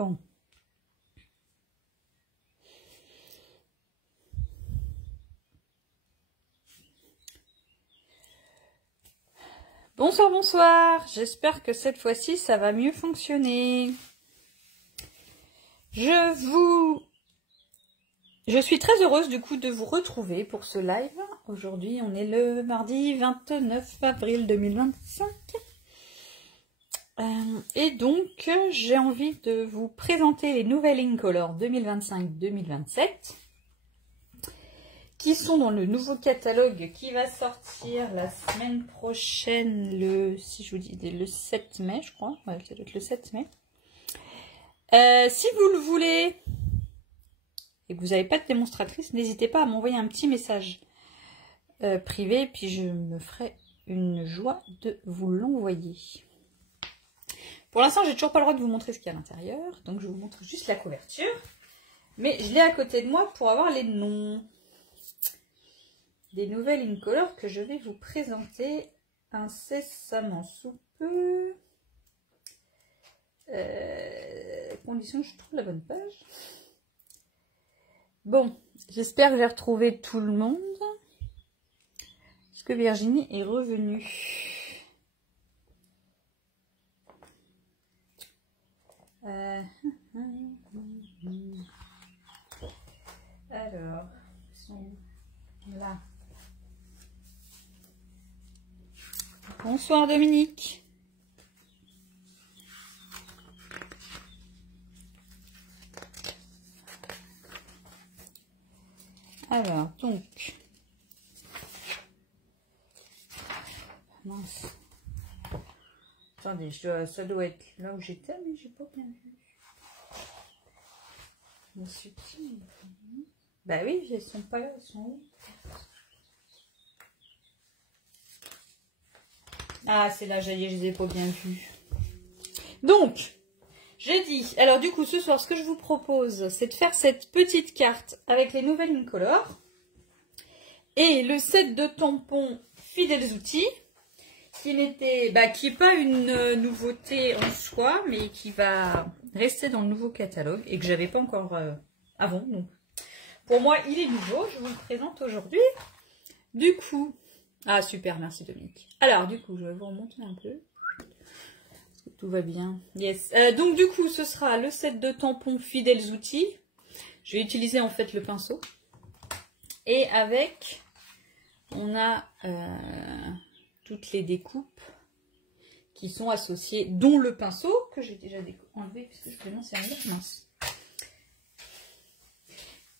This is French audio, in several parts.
Bon. Bonsoir, bonsoir. J'espère que cette fois-ci, ça va mieux fonctionner. Je suis très heureuse du coup de vous retrouver pour ce live. Aujourd'hui, on est le mardi 29 avril 2025. Et donc, j'ai envie de vous présenter les nouvelles Incolor 2025-2027 qui sont dans le nouveau catalogue qui va sortir la semaine prochaine, si je vous dis le 7 mai, je crois. Ouais, ça doit être le 7 mai. Si vous le voulez et que vous n'avez pas de démonstratrice, n'hésitez pas à m'envoyer un petit message privé, puis je me ferai une joie de vous l'envoyer. Pour l'instant, j'ai toujours pas le droit de vous montrer ce qu'il y a à l'intérieur, donc je vous montre juste la couverture. Mais je l'ai à côté de moi pour avoir les noms des nouvelles Incolor que je vais vous présenter incessamment sous peu. Conditions, je trouve la bonne page. Bon, j'espère que j'ai retrouvé tout le monde. Est-ce que Virginie est revenue? Alors, ils sont là. Bonsoir Dominique. Alors, donc. Mince. Attendez, ça doit être là où j'étais, mais j'ai pas bien vu. Mais subtil. Bah oui, elles sont pas là, elles sont où? Ah, c'est là, j'allais, je les ai pas bien vues. Donc, j'ai dit, alors du coup, ce soir, ce que je vous propose, c'est de faire cette petite carte avec les nouvelles Incolor et le set de tampons Fidèles Outils, qui n'était, qui n'est pas une nouveauté en soi, mais qui va rester dans le nouveau catalogue et que j'avais pas encore avant. Donc, pour moi, il est nouveau. Je vous le présente aujourd'hui. Du coup, ah super, merci Dominique. Alors, du coup, je vais vous remonter un peu. Tout va bien. Yes. Donc, du coup, ce sera le set de tampons Fidèles Outils. Je vais utiliser en fait le pinceau. Et avec, on a toutes les découpes qui sont associées, dont le pinceau que j'ai déjà enlevé puisque je commence à enlever. Mince.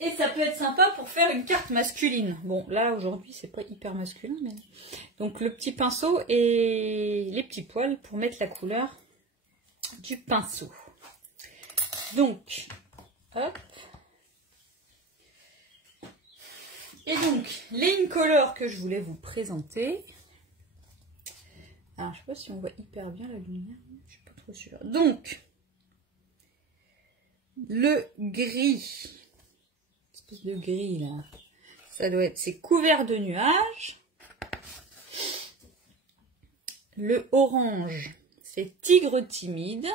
Et ça peut être sympa pour faire une carte masculine. Bon, là aujourd'hui c'est pas hyper masculin, mais donc le petit pinceau et les petits poils pour mettre la couleur du pinceau. Donc, hop. Et donc les Incolor que je voulais vous présenter. Alors, je sais pas si on voit hyper bien la lumière, je suis pas trop sûre. Donc, le gris, espèce de gris là, ça doit être, c'est couvert de nuages. Le orange, c'est tigre timide.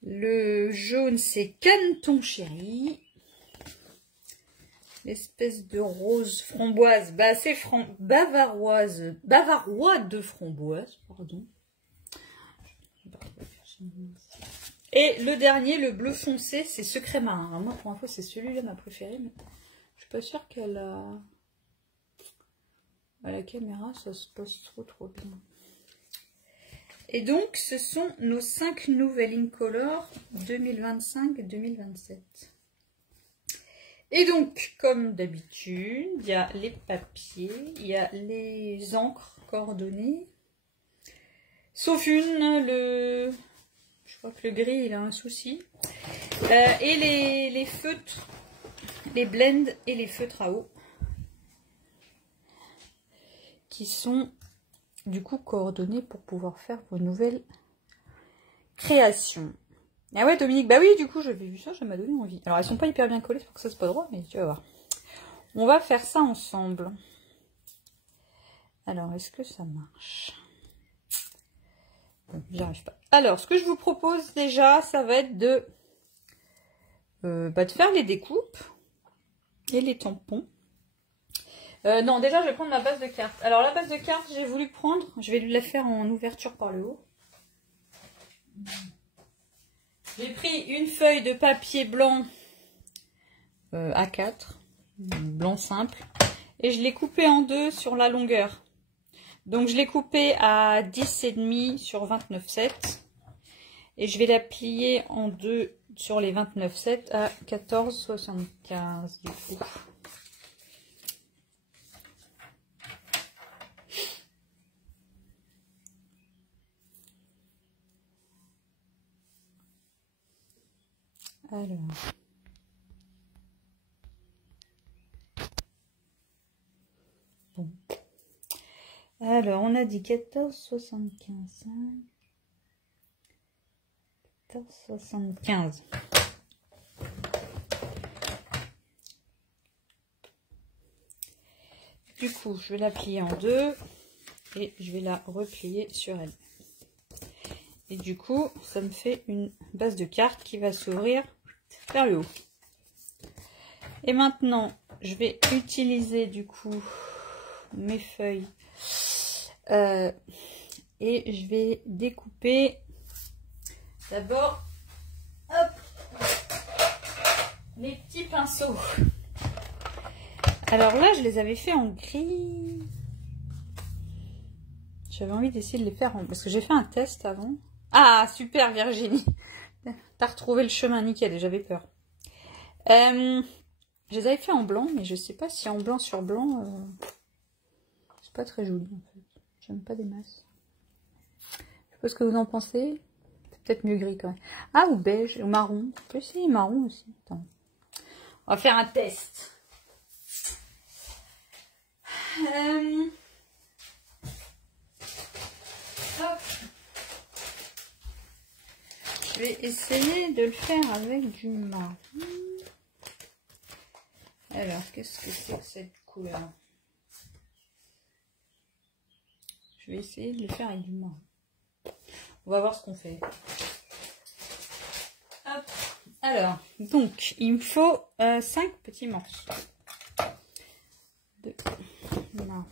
Le jaune, c'est caneton chéri. L'espèce de rose framboise, c'est bavarois de framboise, pardon. Et le dernier, le bleu foncé, c'est secret marin. Alors moi, pour info, c'est celui-là ma préférée, mais je suis pas sûre qu'elle a... à la caméra, ça se passe trop bien. Et donc, ce sont nos 5 nouvelles Incolor 2025-2027. Et donc, comme d'habitude, il y a les papiers, il y a les encres coordonnées. Sauf je crois que le gris, il a un souci. Et les feutres, les blends et les feutres à eau. Qui sont, du coup, coordonnés pour pouvoir faire vos nouvelles créations. Ah ouais Dominique, bah oui du coup j'avais vu ça, ça m'a donné envie. Alors elles sont pas hyper bien collées, c'est pour que ça c'est pas droit, mais tu vas voir. On va faire ça ensemble. Alors est-ce que ça marche? J'y arrive pas. Alors, ce que je vous propose déjà, ça va être de faire les découpes et les tampons. Non, déjà, je vais prendre ma base de carte. Alors, la base de carte, j'ai voulu prendre, je vais la faire en ouverture par le haut. J'ai pris une feuille de papier blanc A4, blanc simple, et je l'ai coupé en deux sur la longueur. Donc, je l'ai coupé à 10,5 sur 29,7. Et je vais la plier en deux sur les 29,7 à 14,75 du coup. Alors. Bon. Alors, on a dit 14,75. 14,75. Du coup, je vais la plier en deux et je vais la replier sur elle. Et du coup, ça me fait une base de carte qui va s'ouvrir vers le haut. Et maintenant, je vais utiliser du coup mes feuilles et je vais découper d'abord les petits pinceaux. Alors là, je les avais fait en gris. J'avais envie d'essayer de les faire en... Parce que j'ai fait un test avant. Ah, super Virginie. T'as retrouvé le chemin, nickel, et j'avais peur. Je les avais fait en blanc, mais je sais pas si en blanc sur blanc, c'est pas très joli en fait. J'aime pas des masses. Je sais pas ce que vous en pensez. C'est peut-être mieux gris quand même. Ah, ou beige, ou marron. On peut essayer marron aussi. Attends. On va faire un test. Hop. Je vais essayer de le faire avec du marron. Alors, qu'est-ce que c'est que cette couleur? Je vais essayer de le faire avec du marron. On va voir ce qu'on fait. Hop. Alors, donc, il me faut 5 petits morceaux de marron.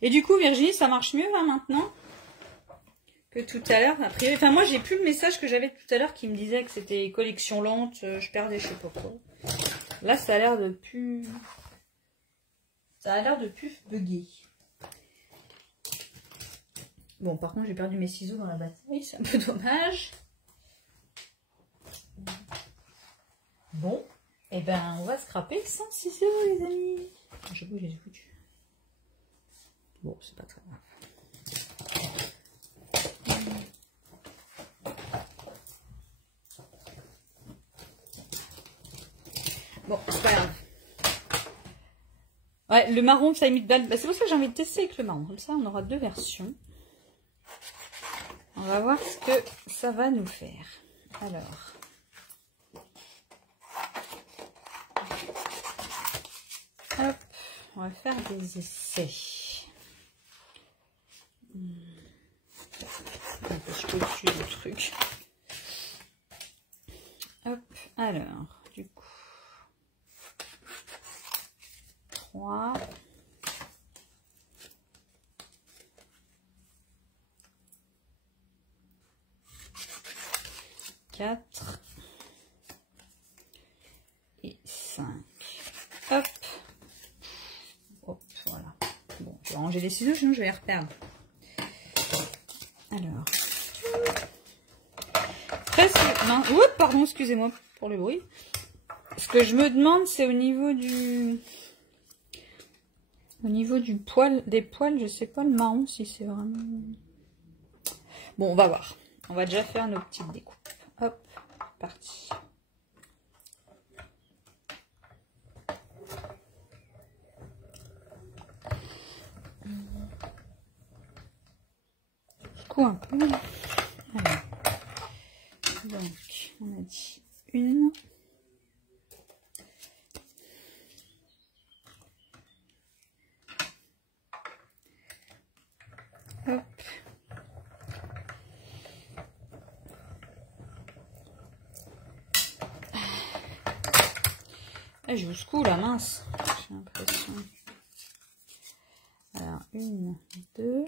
Et du coup, Virginie, ça marche mieux là maintenant que tout à l'heure. Enfin, moi, j'ai plus le message que j'avais tout à l'heure qui me disait que c'était collection lente. Je perdais, je sais pas quoi. Là, ça a l'air de plus... Ça a l'air de plus bugger. Bon, par contre, j'ai perdu mes ciseaux dans la batterie. C'est un peu dommage. Bon. Et ben, on va scraper sans ciseaux, les amis. Je vous les ai foutus. Bon, c'est pas très grave. Bon, c'est pas grave. Ouais, le marron, ça imite balle. Bah, c'est pour ça que j'ai envie de tester avec le marron. Comme ça, on aura deux versions. On va voir ce que ça va nous faire. Alors. Hop, on va faire des essais. Je peux dessus le truc. Hop, alors, du coup. 3. 4 et 5. Hop. Hop, voilà. Bon, je vais ranger les ciseaux, sinon je vais les reperdre. Alors. Presque. Non. Oups, pardon, excusez-moi pour le bruit. Ce que je me demande, c'est au niveau du... Au niveau du poil, des poils, je sais pas le marron si c'est vraiment... Bon, on va voir. On va déjà faire nos petites découpes. Hop, parti. Je couds un peu. Alors. Donc, on a dit une. Hop. Ah, je vous secoue la mince. J'ai l'impression. Alors, 1, 2.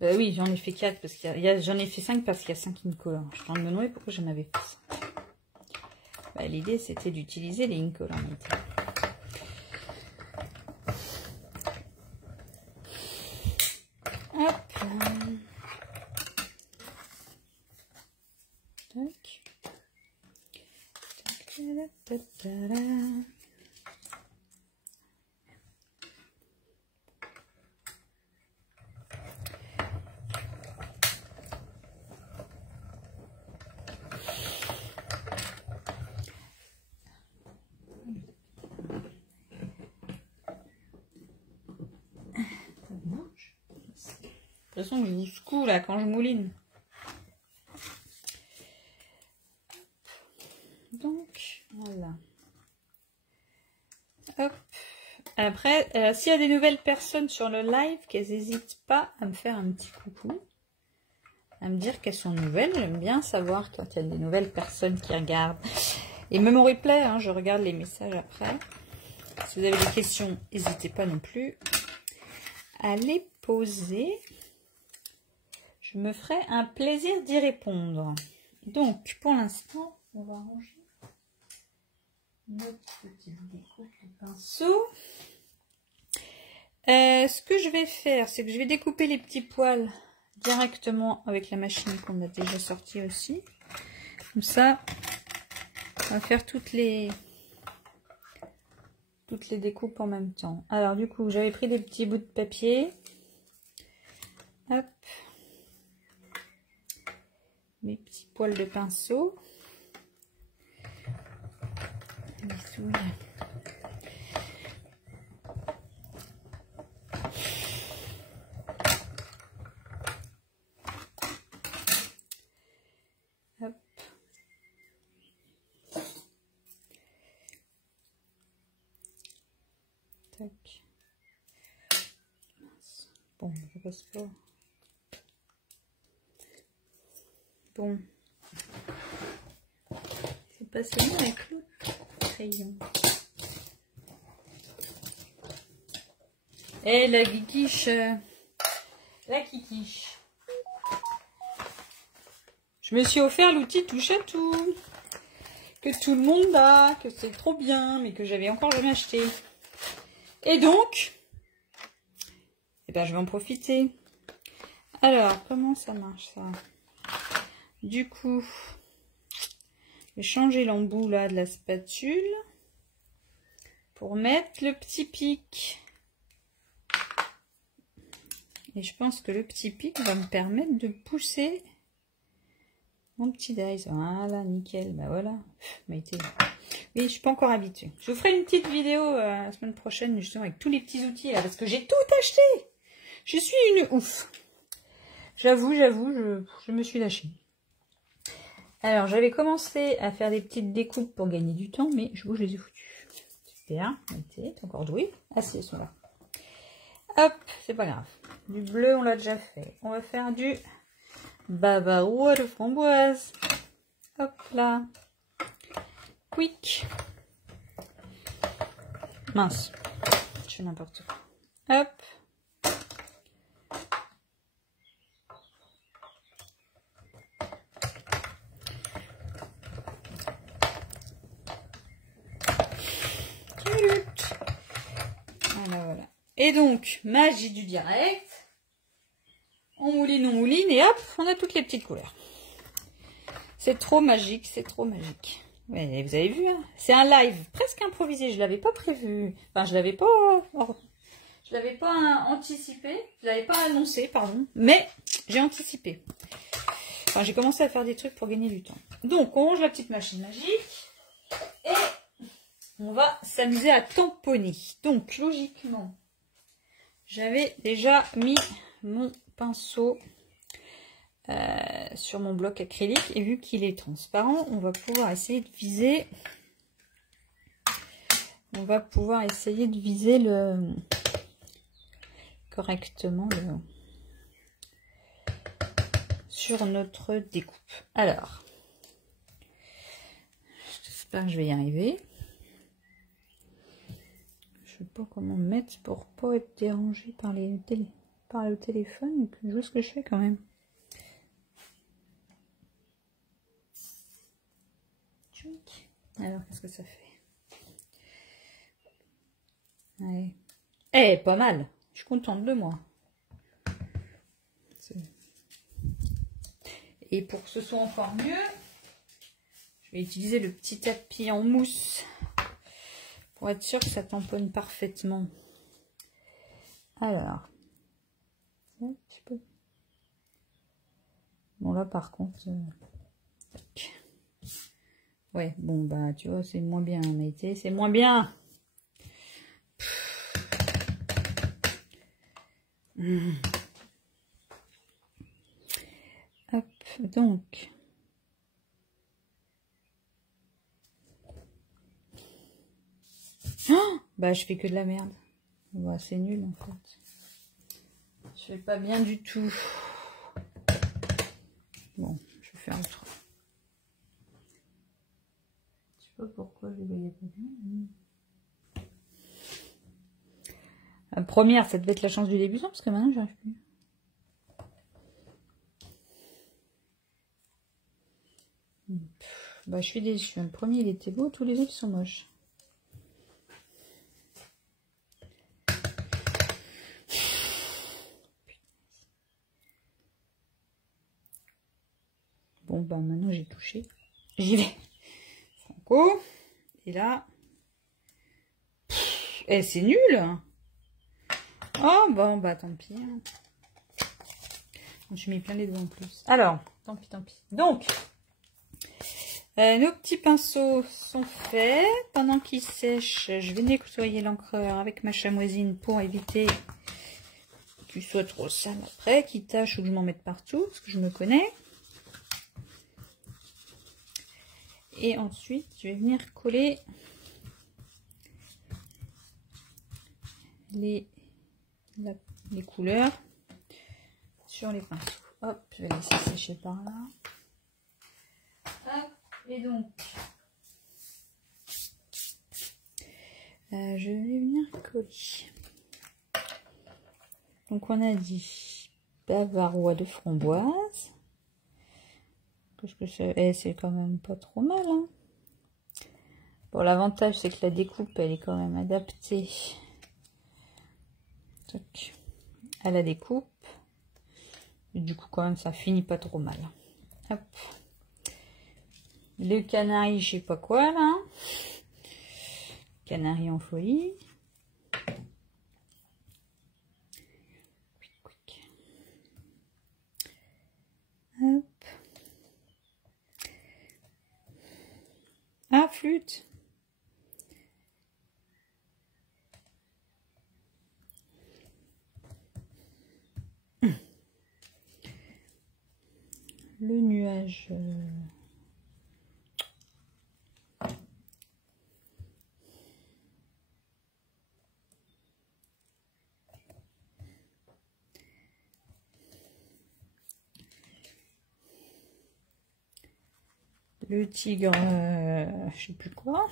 Bah oui, j'en ai fait 4 parce qu'il y a, j'en ai fait 5 parce qu'il y a 5 incolores. Je suis en train de me demander pourquoi j'en avais fait 5. Bah, l'idée c'était d'utiliser les incolores. Hop. Tac. Tac. De toute façon, je vous secoue là quand je mouline. Donc, voilà. Hop. Après, s'il y a des nouvelles personnes sur le live, qu'elles n'hésitent pas à me faire un petit coucou. À me dire qu'elles sont nouvelles. J'aime bien savoir quand il y a des nouvelles personnes qui regardent. Et même au replay, hein, je regarde les messages après. Si vous avez des questions, n'hésitez pas non plus à les poser. Je me ferai un plaisir d'y répondre. Donc, pour l'instant, on va ranger notre petite découpe de pinceau. Ce que je vais faire, c'est que je vais découper les petits poils directement avec la machine qu'on a déjà sortie aussi. Comme ça, on va faire toutes les découpes en même temps. Alors, du coup, j'avais pris des petits bouts de papier. Hop. Mes petits poils de pinceau. Les souilles. Hop. Tac. Bon, ça passe pas. Bon. C'est passé bien avec l'autre crayon. Et la kikiche. La kikiche. Je me suis offert l'outil touche à tout. Que tout le monde a. Que c'est trop bien. Mais que j'avais encore jamais acheté. Et donc. Eh ben, je vais en profiter. Alors, comment ça marche ça? Du coup, je vais changer l'embout là de la spatule pour mettre le petit pic. Et je pense que le petit pic va me permettre de pousser mon petit dies. Voilà, nickel. Bah voilà. Maïté. Oui, je suis pas encore habituée. Je vous ferai une petite vidéo la semaine prochaine justement avec tous les petits outils là parce que j'ai tout acheté. Je suis une ouf. J'avoue, je me suis lâchée. Alors, j'avais commencé à faire des petites découpes pour gagner du temps, mais je les ai foutues. Super, t'es encore doué. Ah si, elles sont là. Hop, c'est pas grave. Du bleu, on l'a déjà fait. On va faire du bavarois de framboise. Hop là. Quick. Mince. Je fais n'importe quoi. Hop. Voilà. Et donc, magie du direct. On mouline et hop, on a toutes les petites couleurs. C'est trop magique, c'est trop magique. Ouais, vous avez vu, hein, c'est un live presque improvisé. Je l'avais pas prévu. Enfin, je l'avais pas anticipé. Je l'avais pas annoncé, pardon. Mais j'ai anticipé. Enfin, j'ai commencé à faire des trucs pour gagner du temps. Donc, on range la petite machine magique et on va s'amuser à tamponner. Donc, logiquement, j'avais déjà mis mon pinceau sur mon bloc acrylique. Et vu qu'il est transparent, on va pouvoir essayer de viser. On va pouvoir essayer de viser correctement sur notre découpe. Alors, J'espère que je vais y arriver. Je sais pas comment me mettre pour pas être dérangée par le téléphone et que je vois ce que je fais quand même. Alors, qu'est-ce que ça fait? Ouais. Eh, pas mal. Je suis contente de moi. Et pour que ce soit encore mieux, je vais utiliser le petit tapis en mousse pour être sûr que ça tamponne parfaitement. Alors, un petit peu. Bon là par contre, ouais, bon bah tu vois c'est moins bien, Maïté, c'est moins bien. Hop, donc. Oh, bah je fais que de la merde. Bah, c'est nul en fait. Je fais pas bien du tout. Bon, je vais faire autre. Je sais pas pourquoi je ne voyais pas bien. La première, ça devait être la chance du débutant, parce que maintenant, j'arrive plus. Bah, je suis déçue. Le premier, il était beau, tous les autres sont moches. Bon, bah, maintenant, j'ai touché. J'y vais. Franco. Et là. Eh, c'est nul. Oh, bon, bah, tant pis. Je suis mis plein les doigts en plus. Alors, tant pis, tant pis. Donc, nos petits pinceaux sont faits. Pendant qu'ils sèchent, je vais nettoyer l'encreur avec ma chamoisine pour éviter qu'il soit trop sale après, qu'il tâche ou que je m'en mette partout, parce que je me connais. Et ensuite, je vais venir coller les couleurs sur les pinceaux. Hop, je vais laisser sécher par là. Hop, et donc, je vais venir coller. Donc, on a dit bavarois de framboise. Parce que c'est quand même pas trop mal. Hein. Bon, l'avantage, c'est que la découpe, elle est quand même adaptée à la découpe. Et du coup, quand même, ça finit pas trop mal. Hop. Le canari, je sais pas quoi, là. Canari en folie. Hop. Ah, flûte. Le nuage. Le tigre, je sais plus quoi.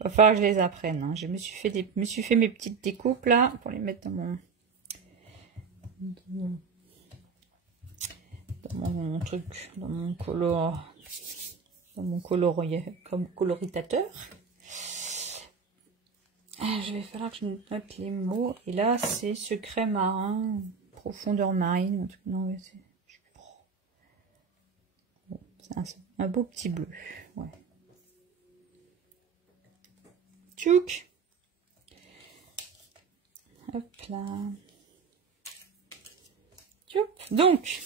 Va falloir que je les apprenne. Hein. Je me suis fait mes petites découpes là pour les mettre dans mon truc, dans mon coloritateur. Je vais falloir que je note les mots. Et là, c'est secret marin, profondeur marine. Non, c'est un beau petit bleu. Ouais. Tchouk. Hop là. Tchoup. Donc,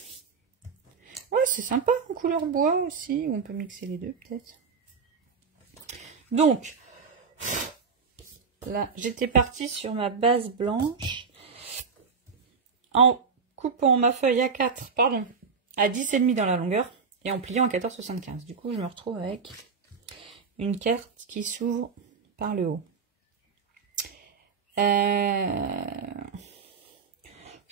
ouais, c'est sympa en couleur bois aussi. On peut mixer les deux peut-être. Donc, là, j'étais partie sur ma base blanche en coupant ma feuille à 4, pardon, à 10,5 dans la longueur et en pliant à 14,75. Du coup, je me retrouve avec une carte qui s'ouvre par le haut. J'ai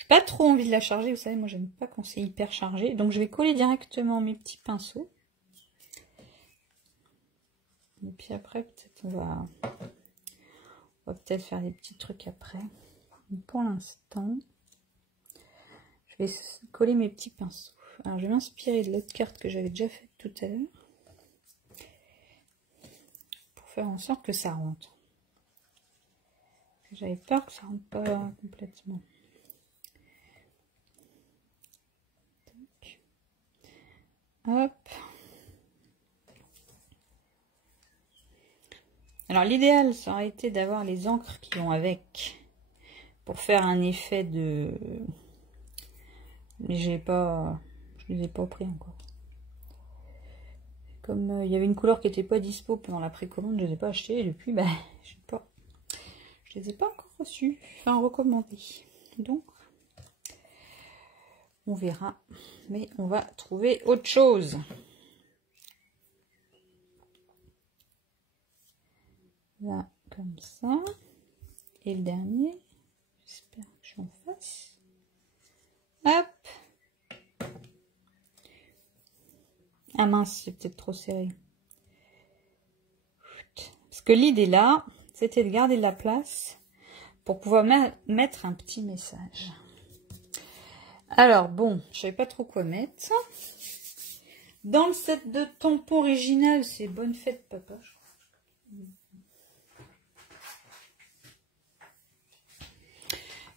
pas trop envie de la charger, vous savez, moi j'aime pas quand c'est hyper chargé. Donc je vais coller directement mes petits pinceaux. Et puis après, peut-être on va peut-être faire des petits trucs après. Mais pour l'instant, je vais coller mes petits pinceaux. Alors, je vais m'inspirer de l'autre carte que j'avais déjà faite tout à l'heure. Pour faire en sorte que ça rentre. J'avais peur que ça rentre pas complètement. Hop. Alors l'idéal, ça aurait été d'avoir les encres qui vont avec pour faire un effet de... Mais je les ai pas pris encore. Comme il y avait une couleur qui n'était pas dispo pendant la précommande, je ne les ai pas achetées et depuis, bah, je les ai pas encore reçues, enfin recommandées. Donc, on verra, mais on va trouver autre chose. Là, comme ça. Et le dernier, j'espère que je suis en face. Hop. Ah mince, c'est peut-être trop serré. Parce que l'idée là, c'était de garder de la place pour pouvoir mettre un petit message. Alors bon, je savais pas trop quoi mettre. Dans le set de tampons original, c'est Bonne fête papa, je crois.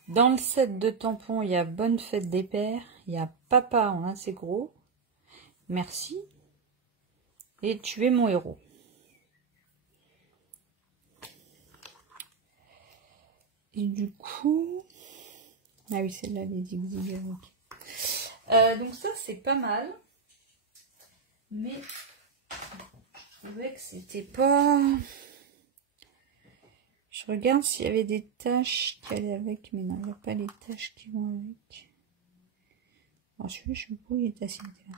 Dans le set de tampons, il y a Bonne fête des pères, il y a Papa en assez gros, merci, et Tu es mon héros. Et du coup, ah oui, c'est là les zigzags. Donc ça, c'est pas mal, mais je trouvais que c'était pas... Je regarde s'il y avait des taches qui allaient avec, mais non, il n'y a pas les taches qui vont avec. Alors celui-là, je sais pas où il est assis là.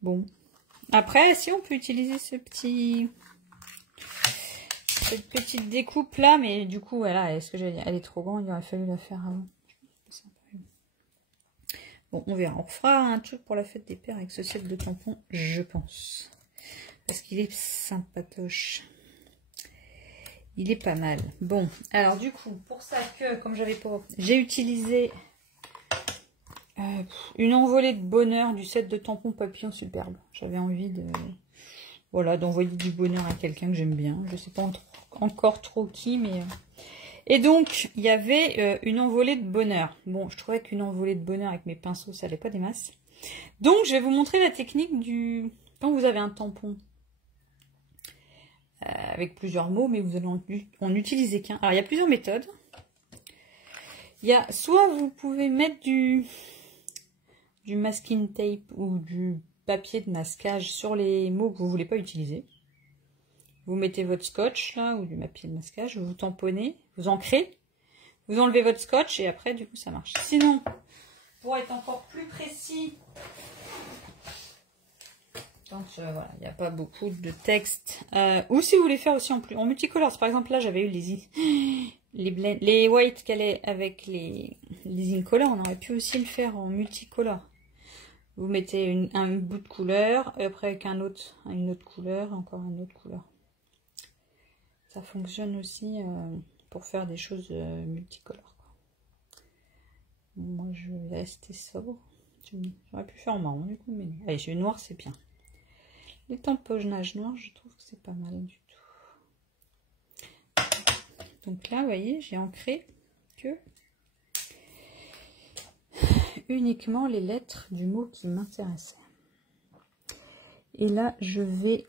Bon. Après, si on peut utiliser cette petite découpe là, mais du coup, voilà, est-ce que elle est trop grande, il aurait fallu la faire avant. Bon, on verra. On refera un truc pour la fête des pères avec ce set de tampons, je pense. Parce qu'il est sympatoche. Il est pas mal. Bon, alors du coup, pour ça que, comme j'avais pas... J'ai utilisé une envolée de bonheur du set de tampons papillon superbe. J'avais envie de... Voilà, d'envoyer du bonheur à quelqu'un que j'aime bien. Je sais pas encore trop qui, mais... Et donc, il y avait une envolée de bonheur. Bon, je trouvais qu'une envolée de bonheur avec mes pinceaux, ça allait pas des masses. Donc, je vais vous montrer la technique du... Quand vous avez un tampon avec plusieurs mots, mais vous allez en utiliser qu'un. Alors, il y a plusieurs méthodes. Il y a soit vous pouvez mettre du masking tape ou du papier de masquage sur les mots que vous voulez pas utiliser. Vous mettez votre scotch là ou du papier de masquage, vous tamponnez, vous ancrez, vous enlevez votre scotch et après du coup ça marche. Sinon, pour être encore plus précis, quand voilà, il n'y a pas beaucoup de texte, ou si vous voulez faire aussi en multicolores, par exemple là j'avais eu les white qu'elle est avec les incolores, on aurait pu aussi le faire en multicolore. Vous mettez un bout de couleur, et après avec une autre couleur, encore une autre couleur. Ça fonctionne aussi pour faire des choses multicolores. Moi je vais rester sobre. J'aurais pu faire en marron du coup, mais non. Allez, j'ai noir, c'est bien. Les tamponnages noirs, je trouve que c'est pas mal du tout. Donc là, vous voyez, j'ai ancré que uniquement les lettres du mot qui m'intéressait. Et là, je vais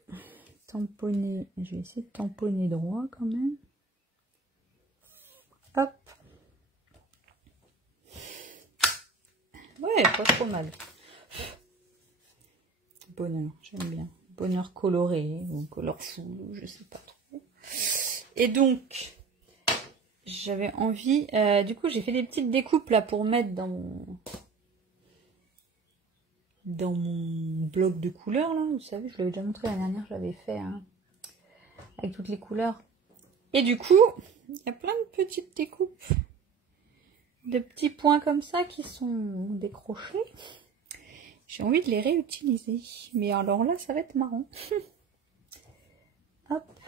tamponner, je vais essayer de tamponner droit quand même. Hop. Ouais, pas trop mal. Bonheur, j'aime bien. Bonheur coloré ou colorful, je sais pas trop. Et donc, j'avais envie, du coup, j'ai fait des petites découpes là pour mettre dans mon bloc de couleurs là. Vous savez, je l'avais déjà montré la dernière, j'avais fait avec toutes les couleurs. Et du coup, il y a plein de petites découpes, de petits points comme ça qui sont décrochés. J'ai envie de les réutiliser. Mais alors là, ça va être marrant. Hop.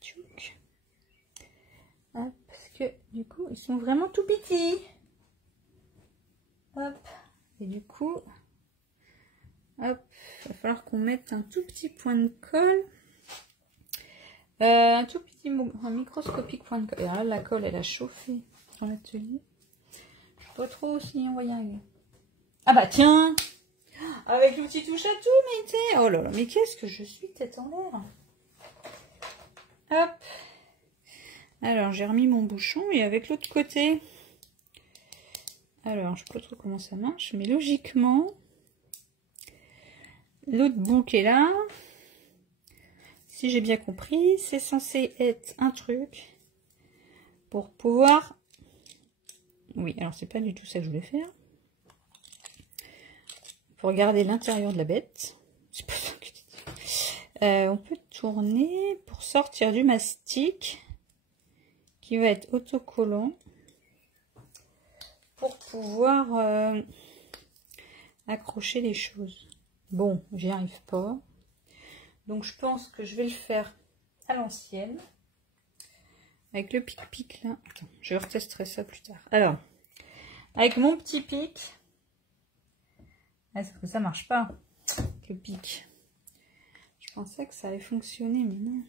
Tchouk. Hop. Parce que du coup, ils sont vraiment tout petits. Hop. Et du coup, hop. Il va falloir qu'on mette un tout petit point de colle. Un tout petit, un microscopique point de colle. Et alors là, la colle, elle a chauffé dans l'atelier. Je sais pas trop si on va y arriver. Ah bah tiens! Avec l'outil touche à tout, mais t'es... Oh là là, mais qu'est-ce que je suis tête en l'air. Hop. Alors, j'ai remis mon bouchon et avec l'autre côté... Alors, je sais pas trop comment ça marche, mais logiquement, l'autre bout qui est là, si j'ai bien compris, c'est censé être un truc pour pouvoir... Oui, alors c'est pas du tout ça que je voulais faire. Pour regarder l'intérieur de la bête. C'est pas ça que je dis. On peut tourner pour sortir du mastic qui va être autocollant pour pouvoir accrocher les choses. Bon, j'y arrive pas. Donc je pense que je vais le faire à l'ancienne. Avec le pic-pic là. Attends, je retesterai ça plus tard. Alors, avec mon petit pic. Est-ce que ça marche pas, le pic? Je pensais que ça allait fonctionner, mais non.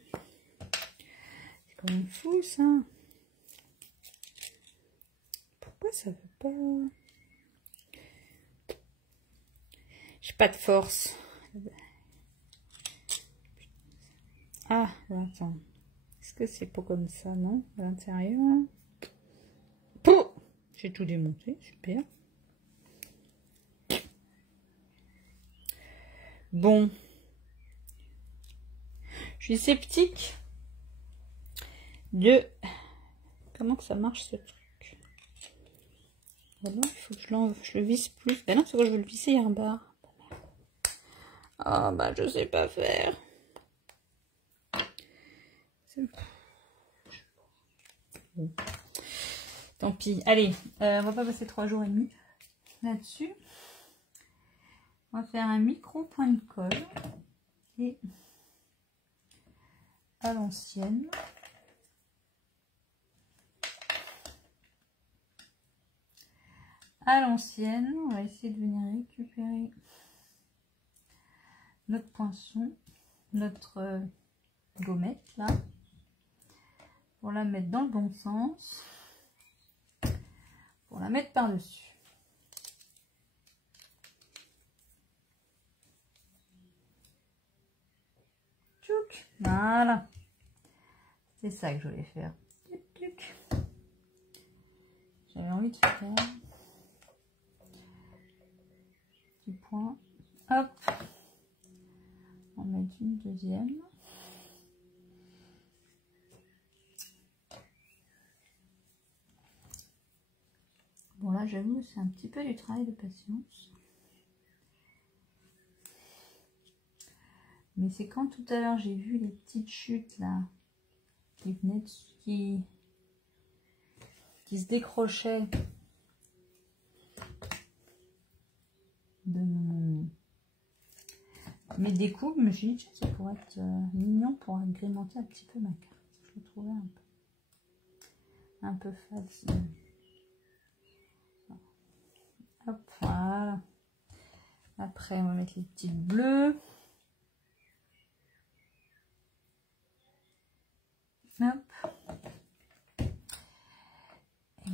C'est quand même fou, ça. Pourquoi ça veut pas? J'ai pas de force. Ah, attends. Est-ce que c'est pas comme ça, non? À l'intérieur. J'ai tout démonté, super. Bon. Je suis sceptique de comment que ça marche ce truc. Voilà, il faut que je le visse plus. Ben non, c'est quoi, je veux le visser, il y a un bar. Ah bah je sais pas faire. Bon. Tant pis. Allez, on va pas passer 3 jours et demi là-dessus. On va faire un micro point de colle et à l'ancienne. À l'ancienne, on va essayer de venir récupérer notre poinçon, notre gommette là, pour la mettre dans le bon sens, pour la mettre par-dessus. Voilà, c'est ça que je voulais faire. J'avais envie de faire petit point. Hop, on va mettre une deuxième. Bon là, j'avoue, c'est un petit peu du travail de patience. Mais c'est quand tout à l'heure j'ai vu les petites chutes là qui venaient qui se décrochaient de mes découpes, je me suis dit tiens, ça pourrait être mignon pour agrémenter un petit peu ma carte. Je le trouvais un peu fade. Hop, voilà. Après, on va mettre les petites bleues. Hop. Et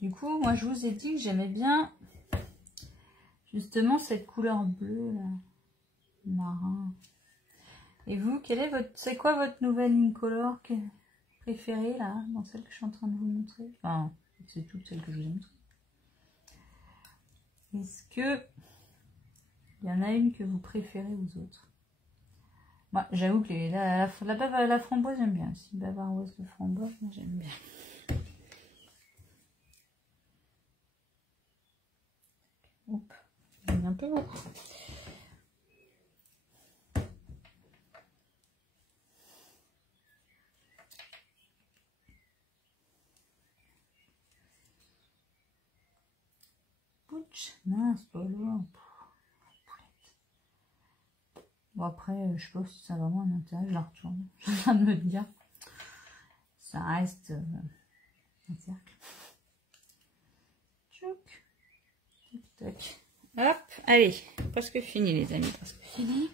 du coup, moi, je vous ai dit que j'aimais bien justement cette couleur bleue là, marin. Et vous, c'est quoi votre nouvelle Incolor préférée là, dans celle que je suis en train de vous montrer? Enfin, c'est toutes celles que je vous ai montrées. Est-ce que il y en a une que vous préférez aux autres? Moi, j'avoue que la framboise, j'aime bien aussi. Bavaroise de framboise, j'aime bien. Hop, j'aime un peu beaucoup. Non, c'est pas loin. Bon après, je sais pas si ça a vraiment un intérêt, je la retourne. Je viens de me dire. Ça reste un cercle. Tchouk. Tac. Hop, allez, presque fini les amis, presque fini.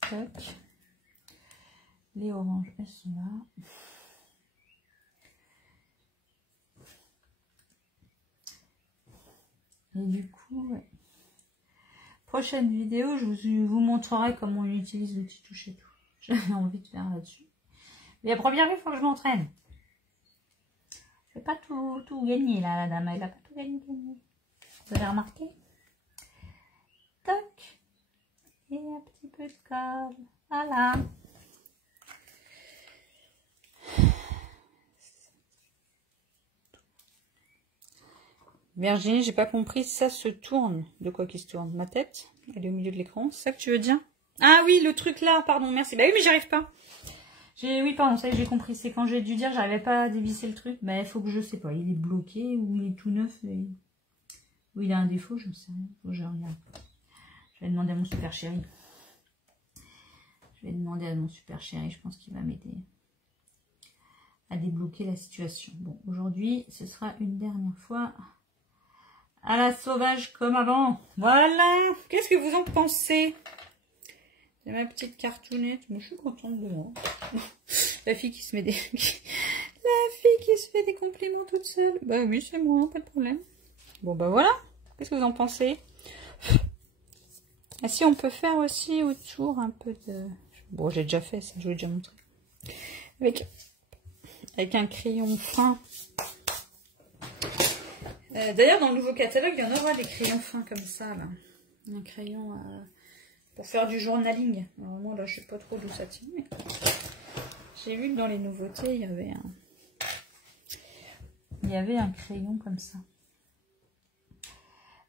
Tac. Les oranges, elles sont là. Et du coup, ouais. Prochaine vidéo, je vous montrerai comment on utilise l'outil touche et tout. J'avais envie de faire là-dessus. Mais la première fois, il faut que je m'entraîne. Je vais pas tout gagner là, la dame. Elle a pas tout gagné. Vous avez remarqué? Tac. Et un petit peu de colle. Voilà. Virginie, j'ai pas compris, ça se tourne. De quoi qui se tourne? Ma tête? Elle est au milieu de l'écran, c'est ça que tu veux dire? Ah oui, le truc là, pardon, merci. Bah oui, mais j'y arrive pas. Oui, pardon, ça y est, j'ai compris. C'est quand j'ai dû dire, j'arrivais pas à dévisser le truc. Bah, il faut que je sais pas, il est bloqué ou il est tout neuf. Ou il a un défaut, je ne sais rien. Faut que je regarde. Je vais demander à mon super chéri. Je pense qu'il va m'aider à débloquer la situation. Bon, aujourd'hui, ce sera une dernière fois à la sauvage comme avant. Voilà. Qu'est-ce que vous en pensez? C'est ma petite cartoonette. Moi, je suis contente de moi. La fille qui se met des... La fille qui se fait des compliments toute seule. Bah oui, c'est moi, pas de problème. Bon, bah voilà. Qu'est-ce que vous en pensez? Ah si, on peut faire aussi autour un peu de... Bon, j'ai déjà fait ça, je vous l'ai déjà montré. Avec un crayon fin. D'ailleurs, dans le nouveau catalogue, il y en aura des crayons fins comme ça, là. Un crayon pour faire du journaling. Alors moi, là, je sais pas trop d'où ça tient, mais... J'ai vu que dans les nouveautés, il y avait un crayon comme ça.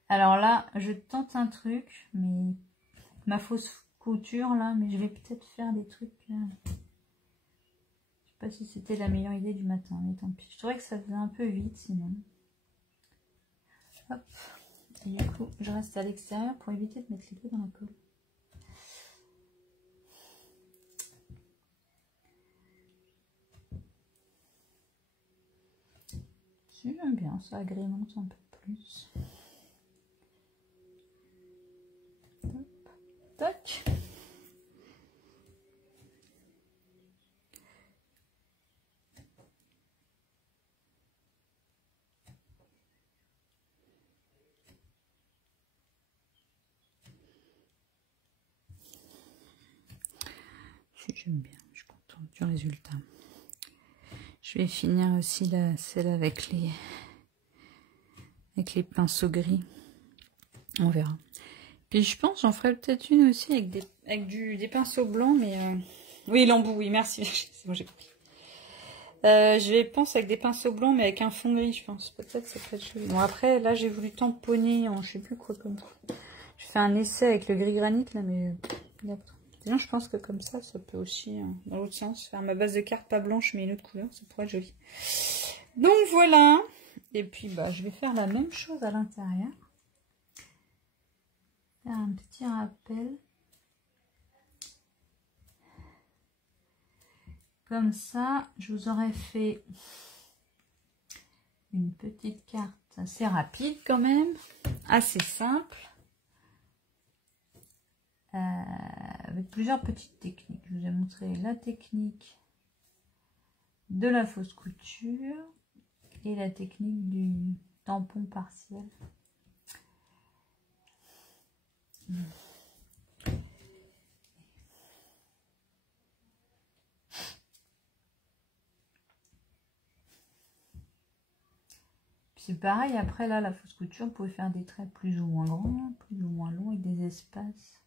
Alors là, je tente un truc, mais ma fausse couture, là, mais je vais peut-être faire des trucs... Je sais pas si c'était la meilleure idée du matin, mais tant pis. Je trouvais que ça faisait un peu vite, sinon. Hop. Et du coup, je reste à l'extérieur pour éviter de mettre les doigts dans la colle. J'aime bien, ça agrémente un peu plus. Hop. Tac. J'aime bien, je suis contente du résultat. Je vais finir aussi celle avec les pinceaux gris. On verra. Puis je pense j'en ferai peut-être une aussi avec des pinceaux blancs, mais oui, l'embout, oui, merci. C'est bon, j'ai compris. Je pense avec des pinceaux blancs, mais avec un fond gris, je pense. Peut-être ça peut être joli. Bon, après, là, j'ai voulu tamponner en je sais plus quoi comme ça. Je fais un essai avec le gris granit, là, mais sinon, je pense que comme ça peut aussi, dans l'autre sens, faire ma base de carte pas blanche, mais une autre couleur, ça pourrait être joli. Donc, voilà. Et puis, bah, je vais faire la même chose à l'intérieur. Faire un petit rappel. Comme ça, je vous aurais fait une petite carte assez rapide quand même, assez simple, avec plusieurs petites techniques. Je vous ai montré la technique de la fausse couture et la technique du tampon partiel. C'est pareil, après là, la fausse couture, vous pouvez faire des traits plus ou moins grands, plus ou moins longs, avec des espaces.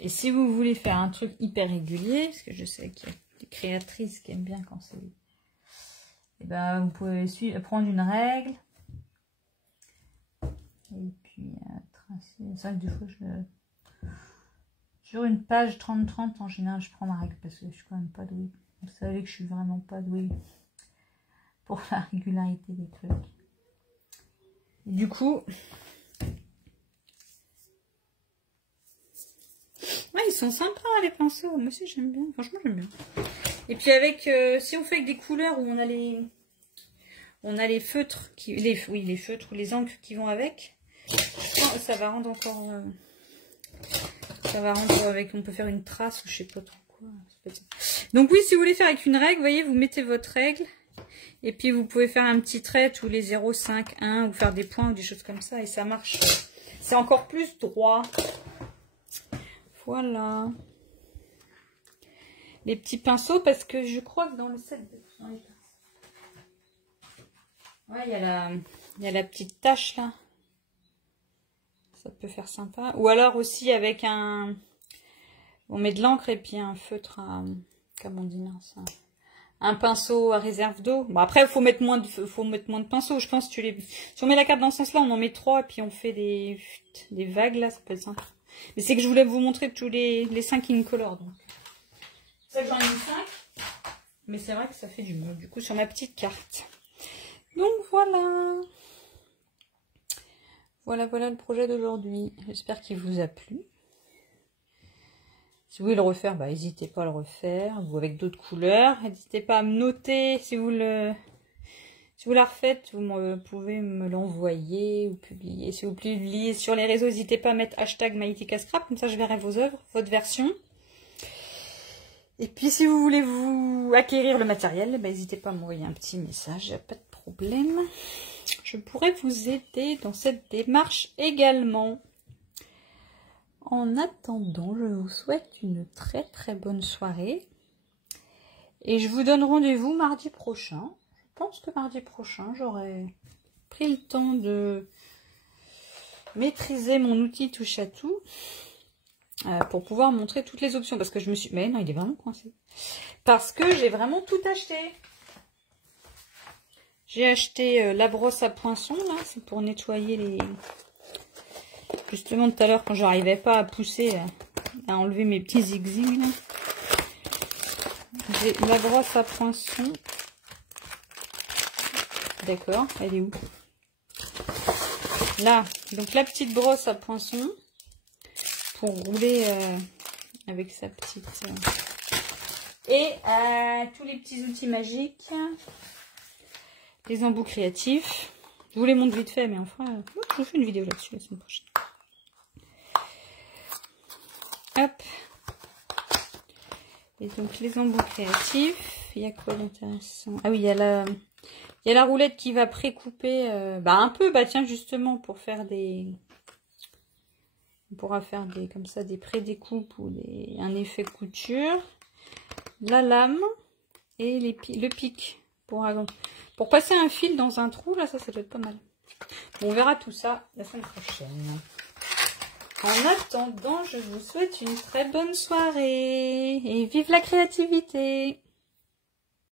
Et si vous voulez faire un truc hyper régulier, parce que je sais qu'il y a des créatrices qui aiment bien quand c'est... Et ben, vous pouvez prendre une règle, et puis tracer. Ça, des fois, sur une page 30-30, en général, je prends ma règle, parce que je suis quand même pas douée. Vous savez que je suis vraiment pas douée pour la régularité des trucs. Et du coup, ils sont sympas les pinceaux. Moi aussi j'aime bien. Franchement j'aime bien. Et puis avec, si on fait avec des couleurs où on a les feutres, les feutres ou les encres qui vont avec, ça va rendre encore, ça va rendre avec, on peut faire une trace ou je sais pas trop quoi. Donc oui, si vous voulez faire avec une règle, vous voyez, vous mettez votre règle. Et puis vous pouvez faire un petit trait tous les 0, 5, 1 ou faire des points ou des choses comme ça et ça marche. C'est encore plus droit. Voilà. Les petits pinceaux parce que je crois que dans le set... Ouais, il y a la petite tache là. Ça peut faire sympa. Ou alors aussi avec un... On met de l'encre et puis un feutre à... Comment on dit non, ça... Un pinceau à réserve d'eau. Bon, après, il faut mettre moins de pinceaux. Je pense que si on met la carte dans ce sens-là, on en met 3 et puis on fait des vagues là. Ça peut être sympa. Mais c'est que je voulais vous montrer tous les 5 Incolor. Donc. C'est ça que j'en ai mis 5. Mais c'est vrai que ça fait du mieux. Du coup, sur ma petite carte. Donc voilà. Voilà le projet d'aujourd'hui. J'espère qu'il vous a plu. Si vous voulez le refaire, bah, n'hésitez pas à le refaire. Ou avec d'autres couleurs. N'hésitez pas à me noter si vous la refaites. Vous pouvez me l'envoyer ou publier. Si vous publiez sur les réseaux, n'hésitez pas à mettre hashtag Maïtika-Scrap. Comme ça, je verrai vos œuvres, votre version. Et puis, si vous voulez vous acquérir le matériel, bah, n'hésitez pas à m'envoyer un petit message. Pas de problème. Je pourrais vous aider dans cette démarche également. En attendant, je vous souhaite une très très bonne soirée. Et je vous donne rendez-vous mardi prochain. Je pense que mardi prochain, j'aurai pris le temps de maîtriser mon outil touche à tout. Pour pouvoir montrer toutes les options. Parce que je me suis... Mais non, il est vraiment coincé. Parce que j'ai vraiment tout acheté. J'ai acheté la brosse à poinçon, là. C'est pour nettoyer les... Justement, tout à l'heure, quand j'arrivais pas à pousser, à enlever mes petits zigzags, j'ai la brosse à poinçon. D'accord, elle est où? Là, donc la petite brosse à poinçon pour rouler avec sa petite... Et tous les petits outils magiques, les embouts créatifs. Je vous les montre vite fait, mais enfin, je vous fais une vidéo là-dessus la semaine prochaine. Hop. Et donc les embouts créatifs, il y a quoi d'intéressant? Ah oui, il y a la roulette qui va pré-couper, un peu, tiens, justement, pour faire des... On pourra faire des, comme ça, des pré-découpes ou un effet couture. La lame et le pic pour passer un fil dans un trou, là, ça doit être pas mal. Bon, on verra tout ça la semaine prochaine. En attendant, je vous souhaite une très bonne soirée et vive la créativité!